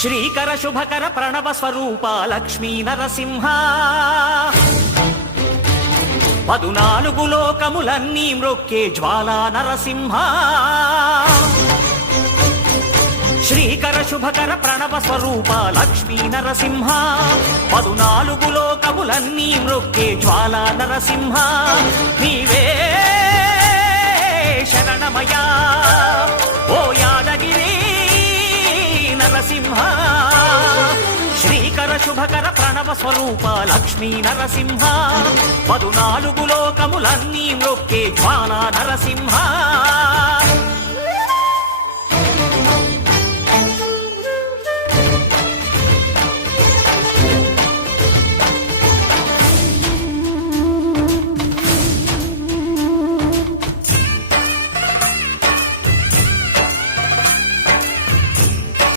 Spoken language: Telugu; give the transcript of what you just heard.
శ్రీకర శుభకర ప్రణవ స్వరూప లక్ష్మీ నరసింహ 14 లోకములన్నీ మ్రొక్కే జ్వాలా నరసింహ శ్రీకర శుభకర ప్రణవ స్వరూప లక్ష్మీ నరసింహ 14 లోకములన్నీ మ్రొక్కే జ్వాలా నరసింహ నీవే శరణమయా ఓ యాదగిరి నరసింహ శ్రీకర శుభకర ప్రణవ స్వరూప లక్ష్మీ నరసింహ 14 లోకములన్నీ మ్రొక్కే జ్వాలా నరసింహ